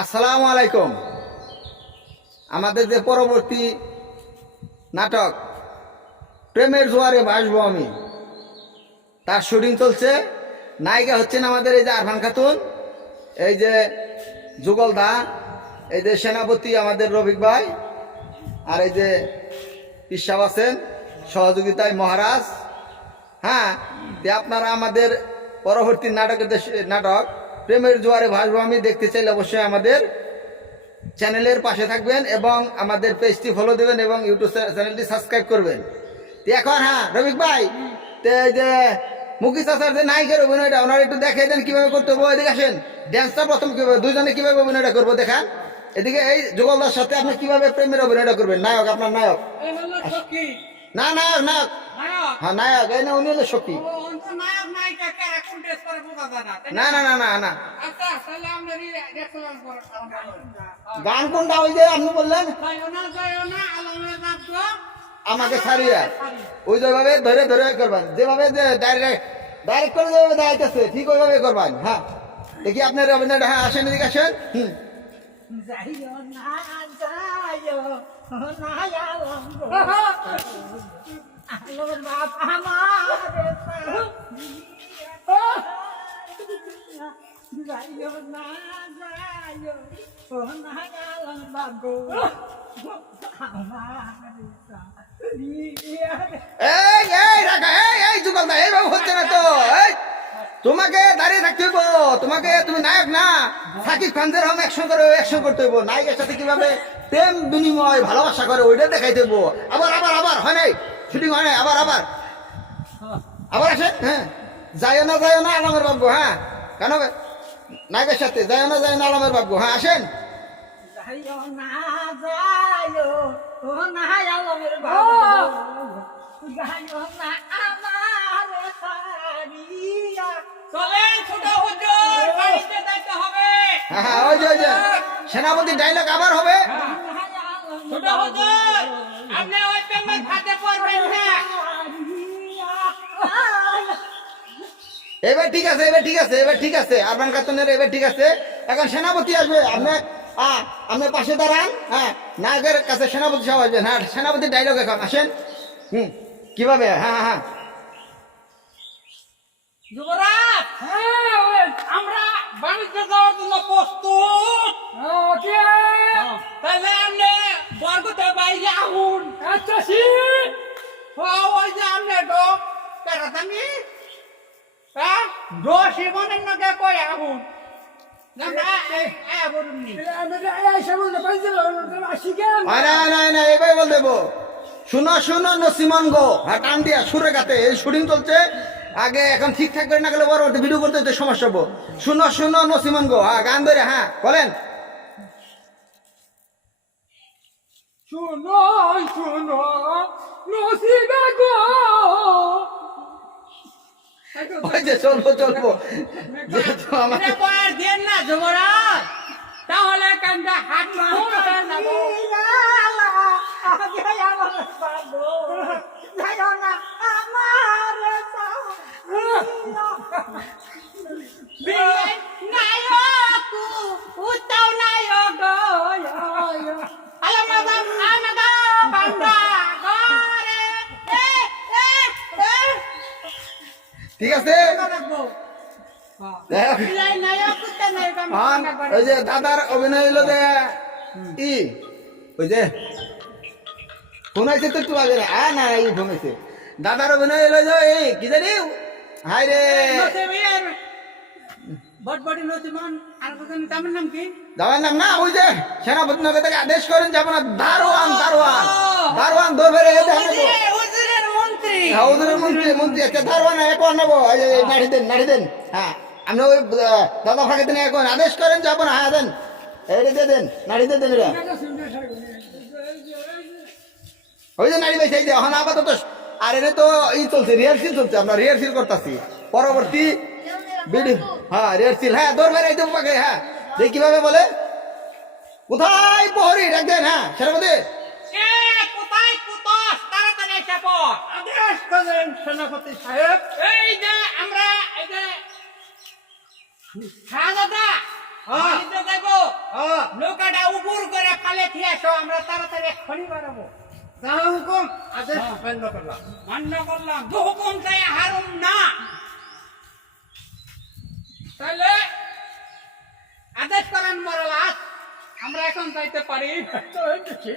আসসালামু আলাইকুম। আমাদের যে পরবর্তী নাটক প্রেমের জোয়ারে ভাসবো আমি, তার শুটিং চলছে। নায়িকা হচ্ছেন আমাদের এই যে আরফান খাতুন, এই যে যুগল দা, এই যে সেনাপতি আমাদের রফিক ভাই, আর এই যে পিসাব আছেন সহযোগিতায় মহারাজ। হ্যাঁ, আপনারা আমাদের পরবর্তী নাটক প্রেমের জোয়ারে ভাসবো আমি দেখতে চাইলে অবশ্যই আমাদের চ্যানেলের পাশে থাকবেন এবং আমাদের পেজটি ফলো দেবেন এবং ইউটিউব চ্যানেলটি সাবস্ক্রাইব করবেন। এখন হ্যাঁ রফিক ভাই, এই যে মুকেশ চাচার যে নায়িকার অভিনয়টা ওনারা একটু দেখাই দেন কিভাবে করতে হবে। এদিকে আসেন, ড্যান্সটা প্রথম কিভাবে দুইজনে কিভাবে অভিনয়টা করবো দেখান। এদিকে এই যুগলদার সাথে আপনি কিভাবে প্রেমের অভিনয়টা করবেন। নায়ক, আপনার নায়ক। না নায়ক, নায়ক, হ্যাঁ নায়ক, এই না উনি হলো সখী। না না না না না, গান কোনটা ওই যে আপনি বললেন আমাকে ছাড়িয়া, ওই যেভাবে ধরে ধরে করবেন, যেভাবে যে ডাইরেক্ট করে যেভাবে দাঁড়াইতেছে ঠিক ওইভাবে করবেন। হ্যাঁ দেখি আপনার অভিনয়টা। হ্যাঁ আসেন, এদিকে আসেন। এইভাবে হচ্ছে না তো। তোমাকে দাঁড়িয়ে থাকতে হইব, তুমি নায়ক না, সাকিব খানদের হোম অ্যাকশন করতে হইব। নায়কের সাথে কিভাবে প্রেম বিনিময় ভালোবাসা করে ওইটা দেখাইতে হইব। আবার আবার আবার হয় নাই, শুটিং হয় নাই, আবার আবার আবার আসেন। হ্যাঁ, যাইও না আলমের বাবু। হ্যাঁ কেন নায়কের সাথে যাইও না আলমের বাবু। হ্যাঁ আসেন। হ্যাঁ ওই যে সেনাপতি ডায়লগ আবার হবে। এবার ঠিক আছে, এবার ঠিক আছে আরফান খাতুনের, এবার ঠিক আছে। এখন সেনাপতি আসবে, আপনি পাশে দাঁড়ান। হ্যাঁ নায়কের কাছে সেনাপতি সব আসবেন। হ্যাঁ সেনাপতি ডায়লগ এখন আসেন। কিভাবে? হ্যাঁ হ্যাঁ যুবরাজ, আমরা বাণিজ্য যাওয়ার জন্য প্রস্তুত। তাহলে আপনি বরগুতে বাইরে আহুন। আচ্ছা ওই যে আপনি ডোক পেরাতানি দোষী মনের নকে কই আহুন। এবার বল দেবো। শুনো নসিমন গো। হ্যাঁ টান দিয়া সুরে গাতে এই শুটিং চলছে। আগে এখন ঠিকঠাক করে না গেলে বড় ভিডিও করতে হতে সমস্যা হবো। শুনো নসিমন গো। হ্যাঁ গান ধরে, হ্যাঁ বলেন। শুনো নসিবে গো। ওই যে চলবো দেন না যুবরাজ, তাহলে কান্দা হাত ঠিক আছে। ওই যে দাদার অভিনয় হইলো যে ওই যে ফোন আছে তো একটু আগে। না এই ফোন আছে। দাদার অভিনয় হইলো যে এই কি জানি, হাই রে যাবার নাম না, ওই যে সেনাপতি নগর থেকে আদেশ করেন যাবো না। দারোয়ান দৌড়ে মন্ত্রী একটা দারোয়ান এখন নেবো। নাড়ি দেন। হ্যাঁ আপনি ওই দাদা ফাঁকে দিন এখন আদেশ করেন যাবো না। হ্যাঁ দেন, এটা দিয়ে দেন, নাড়ি দিয়ে দেন। এটা ওই যে নাড়ি বেশি এখন আপাতত। আর এনে তো চলছে, রিহার্সিল চলছে, আমরা রিহার্সিল করতেছি পরবর্তী ভিডিও। হ্যাঁ রিহার্সিল। হ্যাঁ দৌড় বেড়াইতে পাকে। হ্যাঁ দেখি কিভাবে বলে। কোথায় প্রহরী ডাকবেন? হ্যাঁ সেনাপতি সেনাপতি সাহেব, এই যে আমরা এই যে দাদা দেখো নৌকাটা উপর করে ফালে দিয়ে আসো আমরা তাড়াতাড়ি এক্ষুনি বাড়াবো যাহা হুকুম আদেশ মান্য করলাম। মান্য করলাম দু হুকুম চাই হারুম না তাহলে আদেশ করেন মরালাস আমরা এখন যাইতে পারি তো হইতেছে।